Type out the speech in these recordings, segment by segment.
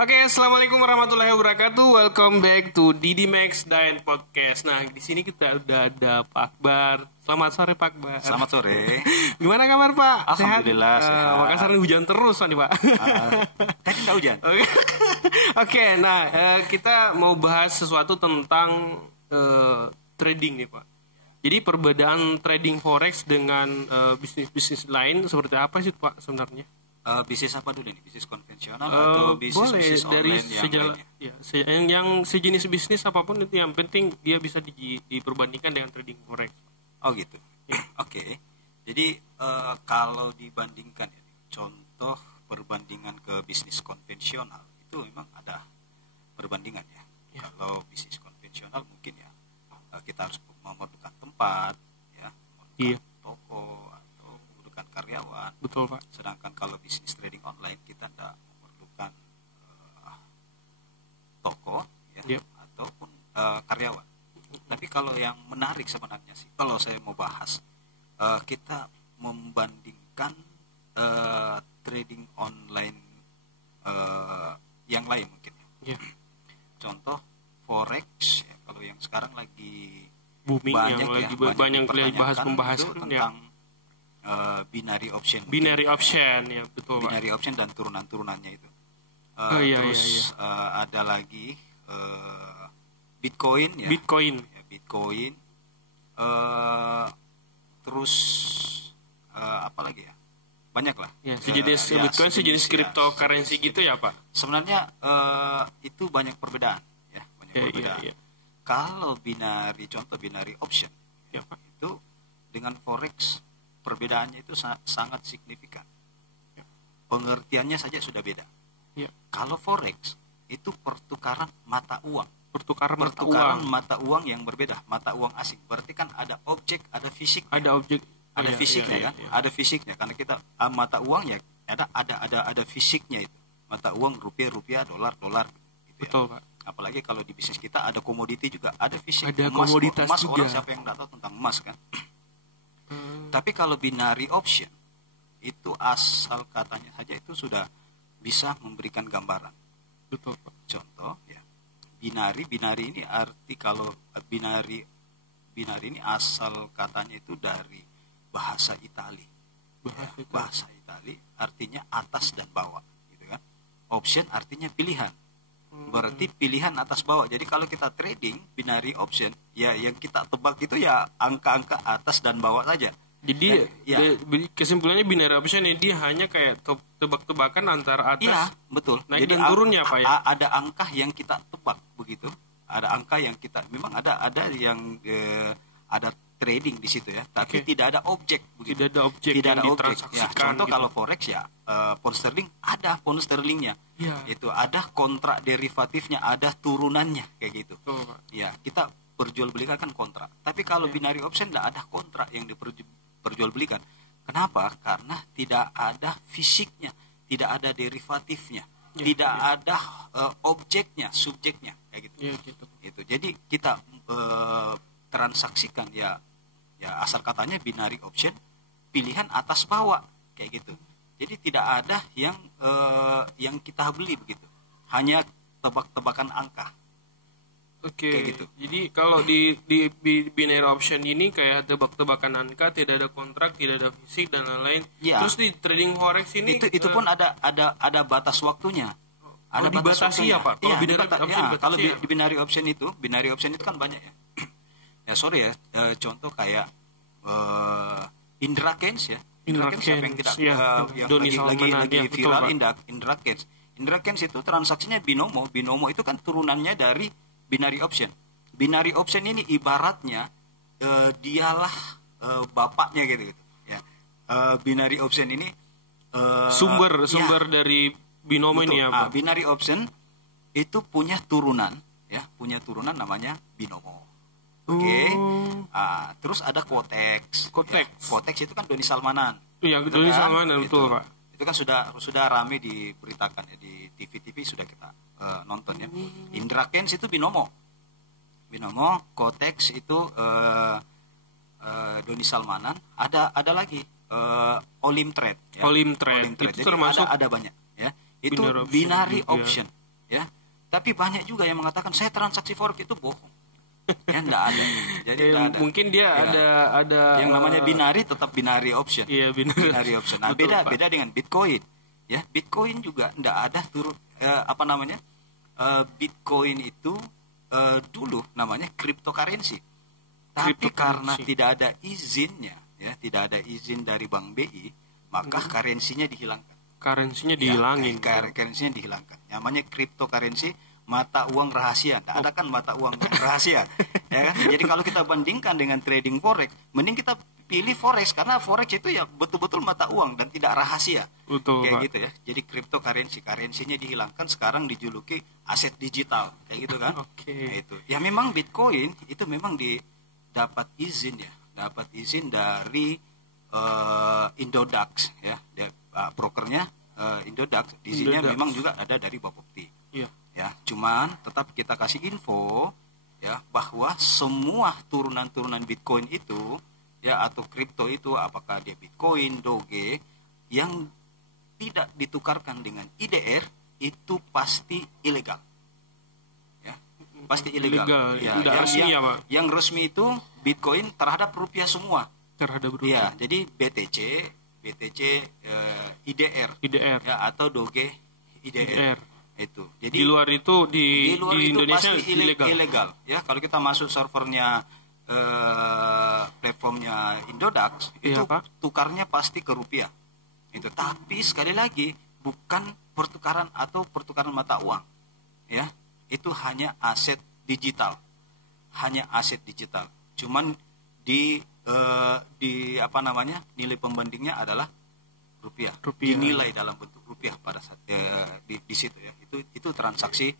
Oke, assalamualaikum warahmatullahi wabarakatuh. Welcome back to Didi Max Dian Podcast. Nah, di sini kita udah ada Pak Akbar. Selamat sore Pak Akbar. Selamat sore. Gimana kabar Pak? Alhamdulillah sehat. Makassar hujan terus nih Pak. Tadi nggak hujan. Oke, nah kita mau bahas sesuatu tentang trading nih Pak. Jadi perbedaan trading forex dengan bisnis-bisnis lain seperti apa sih Pak sebenarnya? Bisnis apa dulu nih? Bisnis konvensional atau bisnis dari online yang sejenis bisnis apapun itu, yang penting dia bisa diperbandingkan dengan trading forex. Oh gitu. Ya. Oke. Jadi kalau dibandingkan, contoh perbandingan ke bisnis konvensional itu memang ada perbandingan ya. Kalau bisnis konvensional mungkin ya kita harus memerlukan tempat, ya, memerlukan toko atau memerlukan karyawan. Betul Pak. Sedangkan kalau bisnis trading online kita tidak memerlukan toko ya, ataupun karyawan. Tapi kalau yang menarik sebenarnya sih, kalau saya mau bahas, kita membandingkan trading online yang lain mungkin ya. Contoh forex ya, kalau yang sekarang lagi booming, banyak yang ya, lagi banyak bahas pembahasan tentang binary option. Binary option ya, betul Pak. Binary option dan turunan-turunannya itu. Terus ada lagi Bitcoin ya. Bitcoin. Terus apa lagi ya? Banyak lah. Ya, sejenis Bitcoin sejenis cryptocurrency gitu ya Pak. Sebenarnya itu banyak perbedaan ya, perbedaan. Ya. Kalau contoh binary option ya, Pak, itu dengan forex perbedaannya itu sangat signifikan. Ya. Pengertiannya saja sudah beda. Ya. Kalau forex itu pertukaran mata uang. Pertukaran mata uang yang berbeda, mata uang asing. Berarti kan ada objek, ada fisik. Ada objek, ada fisiknya kan? Ada fisiknya karena kita mata uang ya ada fisiknya itu. Mata uang rupiah, dolar gitu. Betul ya. Pak. Apalagi kalau di bisnis kita ada komoditi juga, ada fisik. Ada emas, komoditas emas juga. Orang siapa yang tidak tahu tentang emas kan? Tapi kalau binary option itu asal katanya saja itu sudah bisa memberikan gambaran. Betul Pak. Contoh ya, binary ini arti kalau binary ini asal katanya itu dari bahasa Itali. Bahasa Itali artinya atas dan bawah, gitu kan? Option artinya pilihan. Berarti pilihan atas bawah. Jadi kalau kita trading binary option, ya yang kita tebak itu ya angka-angka atas dan bawah saja. Jadi kesimpulannya binary option ini dia hanya kayak tebak-tebakan antara atas. Iya, betul. Naik Jadi dan turunnya Pak ya. Ada angka yang kita tebak begitu. Ada angka yang kita memang ada yang ada trading di situ ya, tapi tidak ada objek begitu. Tidak ada objek yang ditransaksikan. Ya, contoh gitu. Kalau forex ya pound sterling ada pound sterlingnya. Ya. Itu ada kontrak derivatifnya, ada turunannya kayak gitu. Ya, kita perjualbelikan kan kontrak. Tapi kalau binary option tidak ada kontrak yang diperjualbelikan. Kenapa? Karena tidak ada fisiknya, tidak ada derivatifnya, tidak ada objeknya, subjeknya kayak gitu. Ya, gitu. Itu. Jadi kita transaksikan ya asal katanya binary option, pilihan atas bawah kayak gitu. Jadi tidak ada yang kita beli begitu. Hanya tebak-tebakan angka. Oke, gitu. Jadi kalau di binary option ini kayak tebak-tebakan angka, tidak ada kontrak, tidak ada fisik dan lain-lain. Ya. Terus di trading forex ini itu pun ada batas waktunya. Ada batas waktunya. Ya, Pak. Kalau kalau di binary option itu kan banyak ya. Ya sorry ya, contoh kayak Indra Keynes ya. Indra Keynes siapa yang tidak yang lagi viral, Indra Keynes. Indra Keynes itu transaksinya binomo. Binomo itu kan turunannya dari binary option. Binary option ini ibaratnya dialah bapaknya gitu ya. Binary option ini sumber dari binomo ini ya Pak. Binary option itu punya turunan namanya binomo. Oke. Terus ada quotex. Quotex itu kan Doni Salmanan. Iya, Doni Salmanan betul Pak. Itu kan sudah ramai diberitakan ya, di TV sudah kita nonton ya. Indra Keynes itu binomo, quotex itu Doni Salmanan. Ada lagi Olim Trade. Ya. Olim Trade. Itu jadi termasuk ada banyak ya. Itu binary option. ya. Tapi banyak juga yang mengatakan saya transaksi forex itu bohong. Ya enggak ada. Jadi enggak ada. Mungkin dia ada yang namanya binary, tetap binary option. Iya, binary option. Nah, Betul, beda dengan Bitcoin. Ya, Bitcoin juga enggak ada Bitcoin itu dulu namanya cryptocurrency. Tapi karena tidak ada izinnya, ya, tidak ada izin dari Bank BI, maka currency-nya dihilangkan. Currency-nya dihilangin. Currency-nya dihilangkan. Namanya cryptocurrency, mata uang rahasia. Tidak ada kan mata uang rahasia. Ya kan? Jadi kalau kita bandingkan dengan trading forex, mending kita pilih forex karena forex itu ya betul-betul mata uang dan tidak rahasia. Betul, kayak Pak. gitu ya. Jadi cryptocurrency, currency-nya dihilangkan, sekarang dijuluki aset digital, kayak gitu kan. Oke. Nah, itu. Ya memang Bitcoin itu memang dapat izin ya, dapat izin dari Indodax ya, brokernya Indodax. Izinnya memang juga ada dari Bapepti. Iya. Ya, cuman tetap kita kasih info ya bahwa semua turunan-turunan Bitcoin itu ya atau kripto itu, apakah dia Bitcoin, Doge, yang tidak ditukarkan dengan IDR itu pasti ilegal. Ya, pasti ilegal. Ya, tidak resmi ya, Pak. Yang resmi itu Bitcoin terhadap rupiah semua. Terhadap rupiah. Ya, jadi BTC IDR ya, atau Doge IDR. Itu. Jadi di luar itu di Indonesia pasti ilegal. Ya, kalau kita masuk servernya platformnya Indodax, itu tukarnya pasti ke rupiah. Itu. Tapi sekali lagi bukan pertukaran mata uang. Ya, itu hanya aset digital. Hanya aset digital. Cuman nilai pembandingnya adalah rupiah. Dinilai dalam bentuk rupiah pada saat di situ ya. Itu transaksi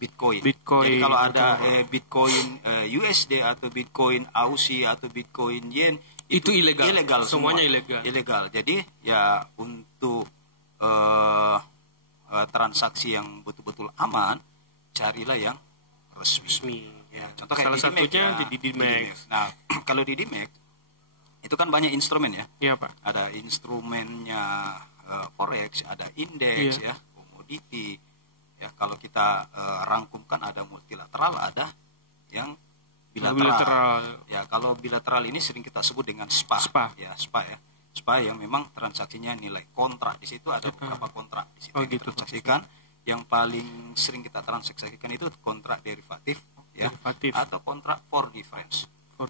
Bitcoin. Jadi kalau ada Bitcoin USD atau Bitcoin Aussie atau Bitcoin Yen itu ilegal. Semuanya ilegal. Jadi ya untuk transaksi yang betul-betul aman, carilah yang resmi. Ya, contoh kayak salah satunya di DDMax. Nah, kalau di DDMax itu kan banyak instrumen ya. Iya, Pak. Ada instrumennya forex, ada indeks ya, komoditi. Ya, kalau kita rangkumkan ada multilateral, ada yang bilateral. Ya, kalau bilateral ini sering kita sebut dengan SPA. Ya, SPA ya. SPA yang memang transaksinya nilai kontrak. Di situ ada beberapa kontrak di situ yang ditransaksikan. Yang paling sering kita transaksikan itu kontrak derivatif ya, atau kontrak for difference.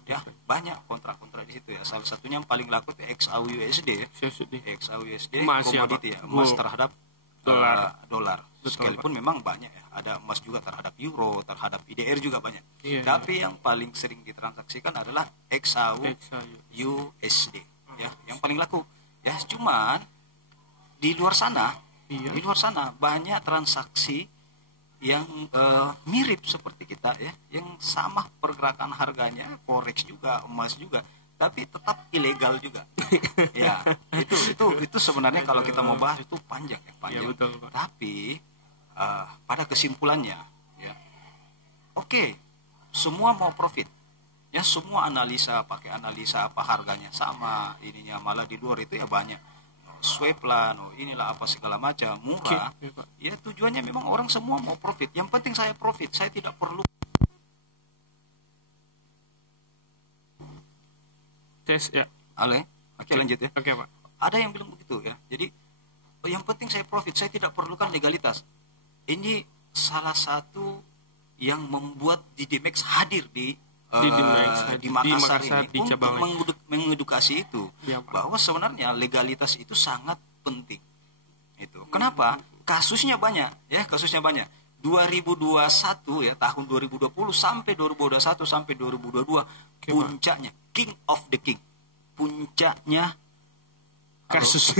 Ya, banyak kontrak-kontrak di situ ya. Salah satunya yang paling laku itu XAUUSD ya. XAUUSD komoditi ya, emas terhadap dolar. Sekalipun memang banyak ya. Ada emas juga terhadap euro, terhadap IDR juga banyak. Tapi yang paling sering ditransaksikan adalah XAUUSD ya, yang paling laku. Ya, cuman di luar sana banyak transaksi yang mirip seperti kita ya, yang sama pergerakan harganya, forex juga, emas juga, tapi tetap ilegal juga. Ya, itu sebenarnya kalau kita mau bahas itu panjang. Ya, betul, Pak. Tapi pada kesimpulannya ya, oke, semua mau profit. Ya, semua pakai analisa apa harganya sama, ininya malah di luar itu ya banyak swap lah, inilah apa segala macam murah. Ya, tujuannya memang orang semua mau profit. Yang penting saya profit, saya tidak perlu tes ya. Oke, lanjut ya. Oke, Pak. Ada yang bilang begitu ya. Jadi yang penting saya profit, saya tidak perlukan legalitas. Ini salah satu yang membuat DDMax hadir di Makassar ini untuk mengedukasi itu bahwa sebenarnya legalitas itu sangat penting. Itu. Kenapa? Kasusnya banyak ya, 2021 ya, tahun 2020 sampai 2021 sampai 2022 puncaknya King of the King. Puncaknya kasus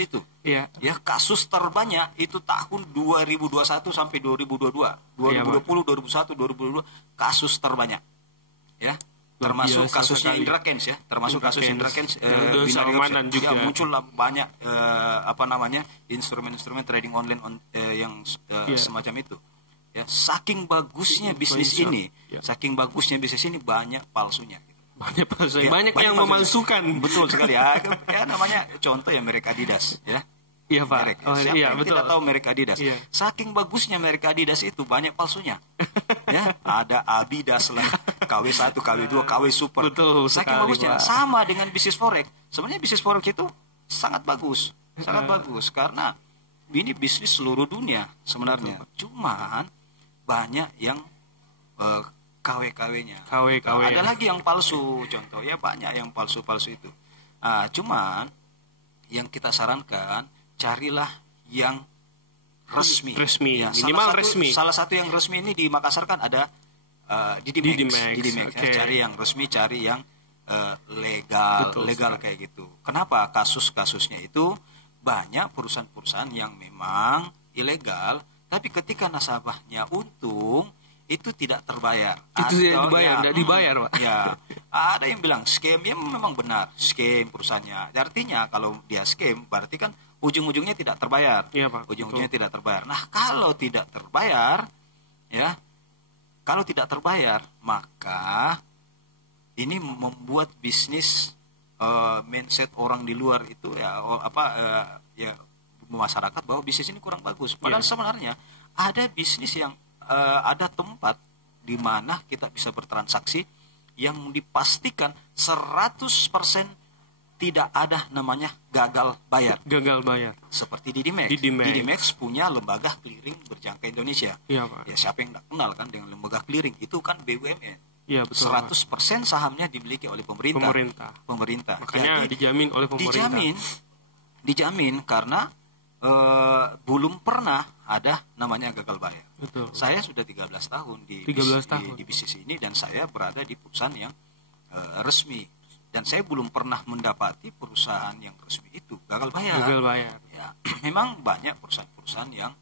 itu. Ya. Ya, kasus terbanyak itu tahun 2021 sampai 2022. 2020, 2021, 2022 kasus terbanyak. Ya. Termasuk kasusnya Indra Kents ya, kasus Indra Kents juga muncul banyak instrumen-instrumen trading online semacam itu. Ya, saking bagusnya bisnis ini banyak palsunya. Banyak yang memalsukan. Betul sekali ya. Ya, namanya contoh ya merek Adidas ya. Iya, Pak. Merek, ya. Oh, Siapa iya, yang betul. tidak tahu merek Adidas? Iya. Saking bagusnya merek Adidas itu banyak palsunya. Ya, ada Adidas lah, KW1, KW2, KW Super. Betul Saking sekali, bagusnya. Pak. Sama dengan bisnis forex. Sebenarnya bisnis forex itu sangat bagus. Sangat bagus karena ini bisnis seluruh dunia sebenarnya. Cuman banyak yang KW-KW-nya. KW. Ada lagi yang palsu, contoh ya banyak yang palsu-palsu itu. Cuman yang kita sarankan carilah yang resmi. Resmi, Ya, minimal resmi. Salah satu yang resmi ini di Makassar kan ada Didimex, Didimex, oke. ya. Cari yang resmi, cari yang legal, Betul legal kayak gitu. Kenapa? Kasus-kasusnya itu banyak perusahaan-perusahaan yang memang ilegal, tapi ketika nasabahnya untung itu tidak terbayar. Itu tidak dibayar, tidak dibayar, Pak. Ya, ada yang bilang scam, ya memang benar scam perusahaannya. Artinya kalau dia scam berarti kan ujung-ujungnya tidak terbayar. Iya, Pak. Ujung-ujungnya tidak terbayar. Nah, kalau tidak terbayar, ya, kalau tidak terbayar, maka ini membuat bisnis mindset orang di luar itu ya ya masyarakat bahwa bisnis ini kurang bagus. Padahal sebenarnya ada bisnis yang ada tempat di mana kita bisa bertransaksi yang dipastikan 100% tidak ada namanya gagal bayar. Gagal bayar. Seperti Didimex. Didimex. Punya lembaga clearing berjangka Indonesia. Iya, Pak. Ya siapa yang tidak kenal kan dengan lembaga clearing itu kan BUMN. Iya, betul. 100% sahamnya dimiliki oleh pemerintah. Makanya Jadi, dijamin oleh pemerintah. Dijamin karena belum pernah ada namanya gagal bayar. Betul. Saya sudah 13 tahun di 13 tahun. di bisnis ini dan saya berada di perusahaan yang resmi dan saya belum pernah mendapati perusahaan yang resmi itu gagal bayar. Gagal bayar. Ya, memang banyak perusahaan-perusahaan yang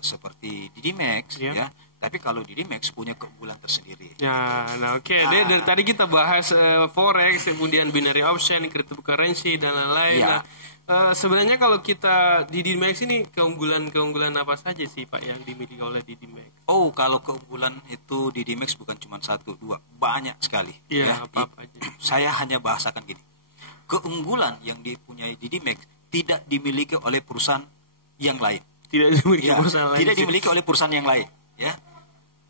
seperti Didimex ya. Tapi kalau Didimex punya keunggulan tersendiri. Ya, nah oke. Dari tadi kita bahas forex, kemudian binary option, cryptocurrency dan lain-lain. Ya. Nah, sebenarnya kalau kita di Didimex ini keunggulan apa saja sih, Pak, yang dimiliki oleh Didimex? Oh, kalau keunggulan itu Didimex bukan cuma 1, 2, banyak sekali. Iya, apa-apa aja. Saya hanya bahasakan gini. Keunggulan yang dipunyai Didimex tidak dimiliki oleh perusahaan yang lain. Tidak dimiliki Ya, perusahaan lain. tidak dimiliki oleh perusahaan yang lain, ya.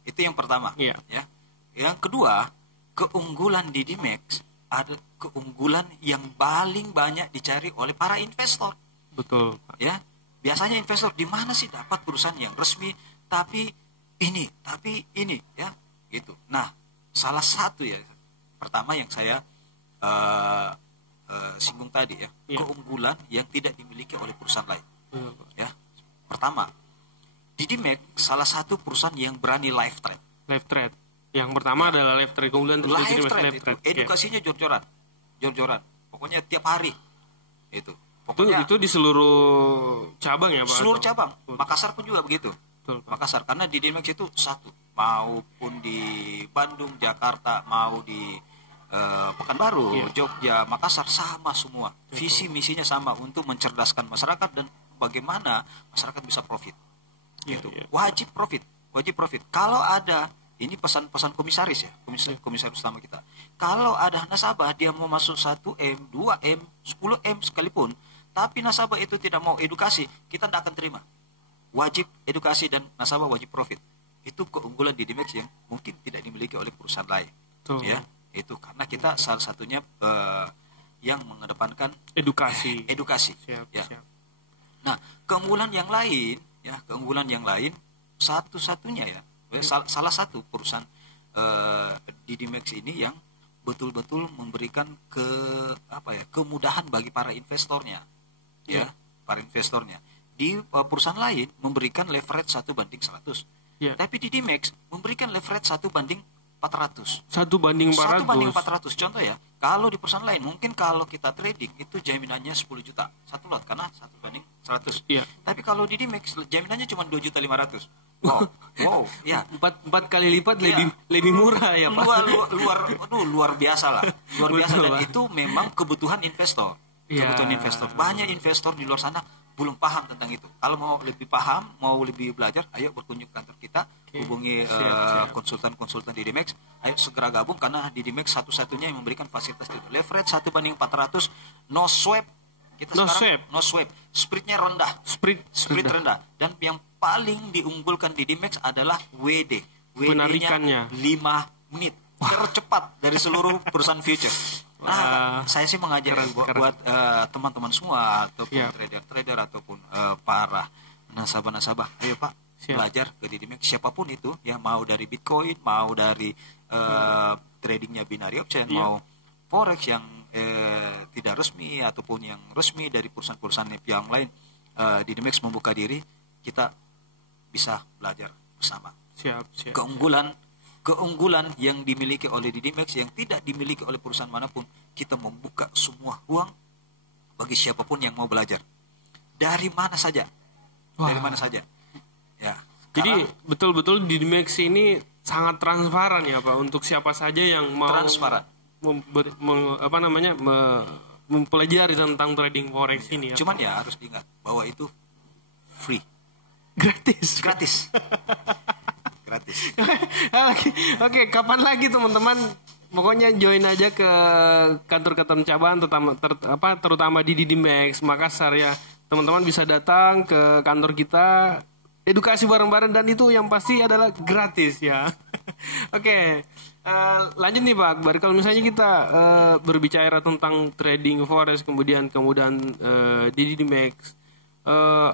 Itu yang pertama, Iya. ya. Yang kedua, keunggulan Didimex ada keunggulan yang paling banyak dicari oleh para investor. Betul, Pak. Ya, biasanya investor di mana sih dapat perusahaan yang resmi tapi ini ya, gitu. Nah, salah satu ya, pertama yang saya singgung tadi ya, keunggulan yang tidak dimiliki oleh perusahaan lain. Iya, Pak. Ya, pertama, Didimex salah satu perusahaan yang berani live trade. Live trade. Yang pertama adalah live trade, keunggulan Live Didimex trade itu edukasinya jor-joran. Pokoknya tiap hari itu. Pokoknya Itu di seluruh cabang ya, Pak? seluruh cabang. Makassar pun juga begitu. Betul, Pak. Makassar karena Didimex itu satu, maupun di Bandung, Jakarta, mau di Pekanbaru, Jogja, Makassar sama semua. Visi misinya sama untuk mencerdaskan masyarakat dan bagaimana masyarakat bisa profit. Gitu. Wajib profit. Kalau ada ini pesan-pesan komisaris ya, komisaris utama kita. Kalau ada nasabah dia mau masuk 1M, 2M, 10M sekalipun, tapi nasabah itu tidak mau edukasi, kita tidak akan terima. Wajib edukasi dan nasabah wajib profit. Itu keunggulan Didimex yang mungkin tidak dimiliki oleh perusahaan lain. Betul. Ya, itu karena kita salah satunya yang mengedepankan Edukasi. Ya. Siap. Nah, keunggulan yang lain satu-satunya ya, salah satu perusahaan Didimex ini yang betul-betul memberikan kemudahan bagi para investornya, ya, para investornya. Di perusahaan lain memberikan leverage 1:100, tapi Didimex memberikan leverage 1:400. 1:400. Contoh ya, kalau di perusahaan lain mungkin kalau kita trading itu jaminannya 10 juta satu lot karena 1:100. Iya. Tapi kalau di Didimex jaminannya cuma 2.500.000. Wow, ya. 4 kali lipat lebih murah ya, Pak. Luar biasa lah. Luar biasa Betul, dan Pak. itu memang kebutuhan investor. Banyak investor di luar sana belum paham tentang itu. Kalau mau lebih paham, mau lebih belajar, ayo berkunjung ke kantor kita, hubungi konsultan Didimex, ayo segera gabung karena Didimex satu-satunya yang memberikan fasilitas itu. Leverage 1:400, no swap, Kita No sekarang swap. no swap, spreadnya rendah, Spread rendah. Dan yang paling diunggulkan di Dimex adalah WD. Penarikannya. 5 menit. Tercepat dari seluruh perusahaan future. Nah, saya sih mengajar buat teman-teman semua ataupun trader-trader ataupun para nasabah-nasabah. Ayo Pak, belajar ke Dimex, siapapun itu ya, mau dari Bitcoin, mau dari tradingnya binary option, mau forex yang tidak resmi ataupun yang resmi dari perusahaan-perusahaan yang lain. Dimex membuka diri, kita bisa belajar bersama. Siap. Keunggulan yang dimiliki oleh Dimex yang tidak dimiliki oleh perusahaan manapun, kita membuka semua ruang bagi siapapun yang mau belajar. Dari mana saja. Dari mana saja. Ya. Jadi betul-betul Dimex ini sangat transparan ya Pak, untuk siapa saja yang mau transparan. Mempelajari tentang trading forex ini ya. Cuman ya harus diingat bahwa itu free. Gratis. Gratis. Oke, kapan lagi teman-teman? Pokoknya join aja ke kantor-kantor cabang terutama di Dimex Makassar ya. Teman-teman bisa datang ke kantor kita, edukasi bareng-bareng, dan itu yang pasti adalah gratis ya. Oke. Lanjut nih Pak Akbar, kalau misalnya kita berbicara tentang trading forex kemudian di Dimex,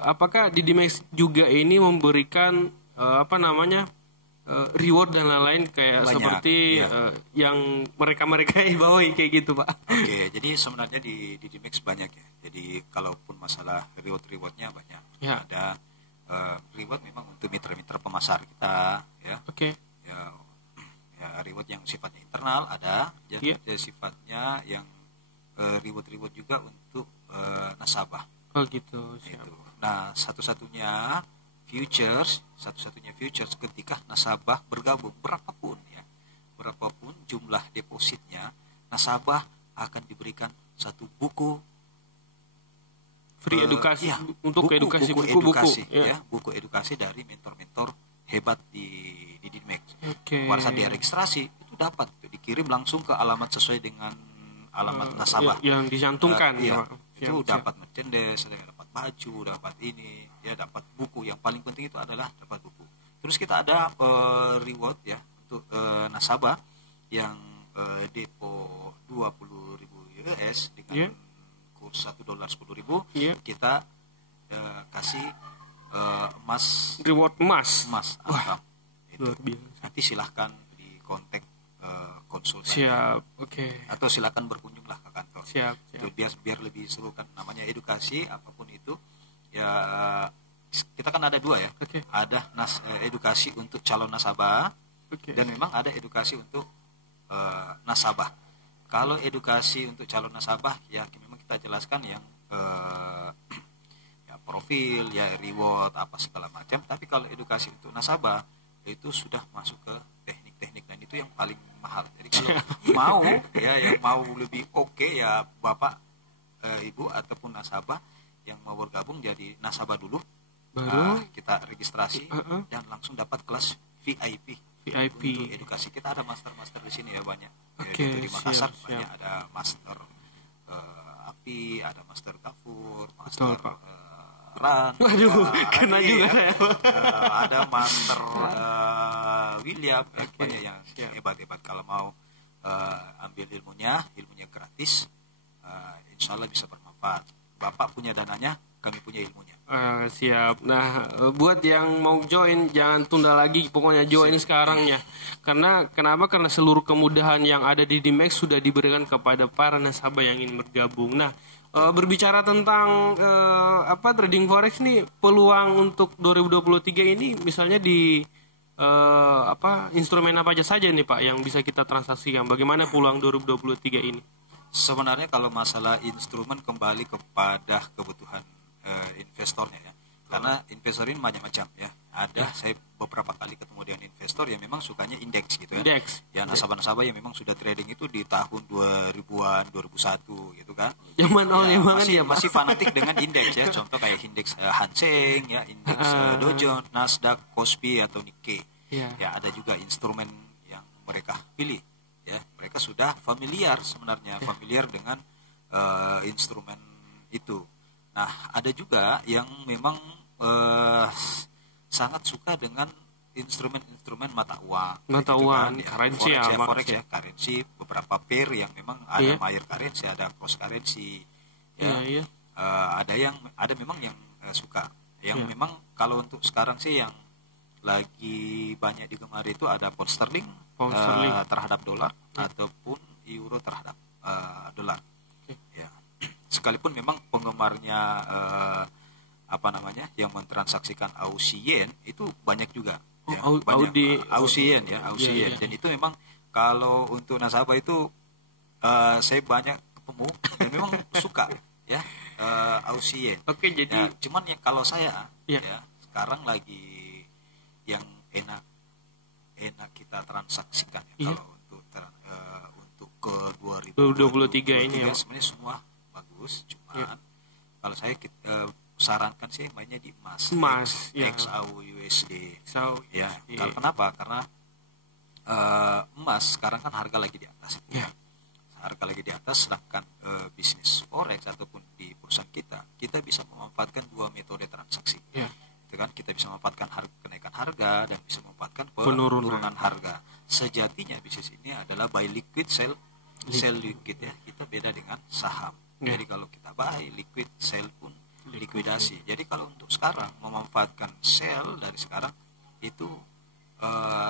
apakah di Dimex juga ini memberikan reward dan lain-lain kayak banyak, seperti yang mereka bawahi kayak gitu Pak? Oke, jadi sebenarnya di Dimex banyak ya. Jadi kalaupun masalah rewardnya banyak, ada reward memang untuk mitra-mitra pemasar kita ya. Oke. Ya, reward yang sifatnya internal ada, sifatnya yang reward juga untuk nasabah. Oh gitu. Itu. Nah, satu-satunya futures ketika nasabah bergabung berapapun jumlah depositnya, nasabah akan diberikan satu buku free edukasi untuk buku edukasi dari mentor-mentor hebat di Dimex. Pada saat dia registrasi itu dapat dikirim langsung ke alamat sesuai dengan alamat nasabah yang dicantumkan. Itu dapat merchandise, dapat baju, dapat ini ya, dapat buku. Yang paling penting itu adalah dapat buku. Terus kita ada reward ya untuk nasabah yang depo 20.000 US dengan kurs $1 10.000, kita kasih emas, reward emas. Wah, luar biasa. Nanti silahkan di kontak konsultan. Siap, oke. Atau silahkan berkunjunglah ke kantor. Siap. Itu biar lebih seru kan, namanya edukasi apapun itu. Ya kita kan ada 2 ya. Ada edukasi untuk calon nasabah, dan memang ada edukasi untuk nasabah. Kalau edukasi untuk calon nasabah ya memang kita jelaskan yang profil, ya reward apa segala macam. Tapi kalau edukasi untuk nasabah itu sudah masuk ke teknik-teknik, dan itu yang paling mahal. Jadi kalau mau yang mau lebih ya Bapak Ibu ataupun nasabah yang mau bergabung jadi nasabah dulu, baru kita registrasi dan langsung dapat kelas VIP untuk edukasi. Kita ada master di sini ya banyak. Di Makassar banyak, ada master api, ada master kafur, master kena juga ya. Ada master William, banyak yang hebat-hebat. Kalau mau ambil ilmunya gratis, insya Allah bisa bermanfaat. Bapak punya dananya, kami punya ilmunya. Siap. Nah, buat yang mau join jangan tunda lagi, pokoknya join sekarang ya. Karena seluruh kemudahan yang ada di Dimex sudah diberikan kepada para nasabah yang ingin bergabung. Nah, berbicara tentang trading forex nih, peluang untuk 2023 ini misalnya di instrumen apa aja saja nih Pak yang bisa kita transaksikan? Bagaimana peluang 2023 ini? Sebenarnya kalau masalah instrumen kembali kepada kebutuhan investornya ya. Karena investor ini macam-macam ya. Saya beberapa kali ketemu dengan investor yang memang sukanya indeks gitu ya. Ya nasabah-nasabah yang memang sudah trading itu di tahun 2000-an, 2001 gitu kan. Masih fanatik dengan indeks ya. Contoh kayak indeks Hang Seng ya, indeks Dow Jones, Nasdaq, Kospi atau Nikkei. Ya ada juga instrumen yang mereka pilih ya. Mereka sudah familiar sebenarnya, familiar dengan instrumen itu. Nah, ada juga yang memang sangat suka dengan instrumen mata uang. Mata uang, currency ya, forex ya, currency, beberapa pair yang memang ada major currency, ada cross currency. Ya. Iya. Ada memang yang suka. Yang memang kalau untuk sekarang sih yang lagi banyak digemari itu ada pound sterling terhadap dolar ataupun euro terhadap dolar. Ya. Sekalipun memang penggemarnya yang mentransaksikan Aussie yen itu banyak juga. Ya, banyak Aussie yen ya, Aussie yen. Dan itu memang kalau untuk nasabah itu saya banyak ketemu dan memang suka ya Aussie yen. Oke, jadi cuman yang kalau saya ya sekarang lagi yang enak kita transaksikan ya, kalau untuk ke 2023 ini ya. Sebenarnya semua bagus, cuman kalau saya sarankan sih mainnya di emas XAUUSD. Ya, kenapa? Karena emas sekarang kan harga lagi di atas. Ya. Harga lagi di atas, sedangkan bisnis forex ataupun di perusahaan kita bisa memanfaatkan dua metode transaksi. Ya. Itu kan kita bisa memanfaatkan kenaikan harga dan bisa memanfaatkan penurunan harga. Sejatinya bisnis ini adalah buy liquid, sell liquid ya. Kita beda dengan saham. Jadi kalau kita buy liquid, sell pun likuidasi. Jadi kalau untuk sekarang memanfaatkan sell dari sekarang itu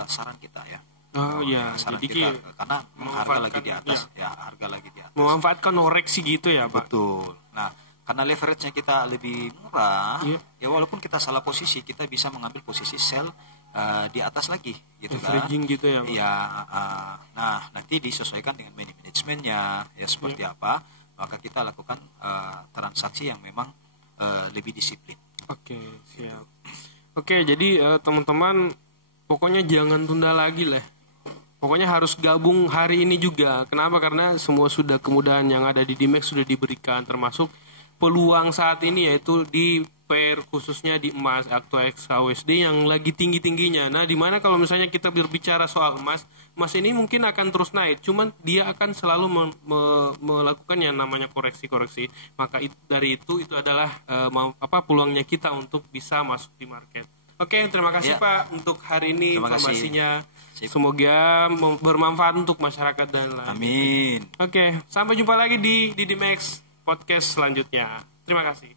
saran kita ya. Saran kita karena harga lagi di atas harga lagi di atas. Memanfaatkan koreksi gitu ya, Pak. Betul. Nah, karena leverage-nya kita lebih murah, ya walaupun kita salah posisi, kita bisa mengambil posisi sell di atas lagi gitu kan. Leveraging gitu ya, Pak. Iya, nah nanti disesuaikan dengan manajemennya ya seperti apa, maka kita lakukan transaksi yang memang lebih disiplin. Oke, siap. Oke, jadi teman-teman pokoknya jangan tunda lagi lah. Pokoknya harus gabung hari ini juga. Kenapa? Karena semua sudah kemudahan yang ada di Dimex sudah diberikan, termasuk peluang saat ini yaitu di pair khususnya di emas atau XAUUSD yang lagi tinggi-tingginya. Nah, di mana kalau misalnya kita berbicara soal emas ini mungkin akan terus naik, cuman dia akan selalu melakukan yang namanya koreksi-koreksi. Maka dari itu adalah peluangnya kita untuk bisa masuk di market. Oke, terima kasih Pak untuk hari ini informasinya. Semoga bermanfaat untuk masyarakat dan lain. Amin. Oke, sampai jumpa lagi di Dimex Podcast selanjutnya. Terima kasih.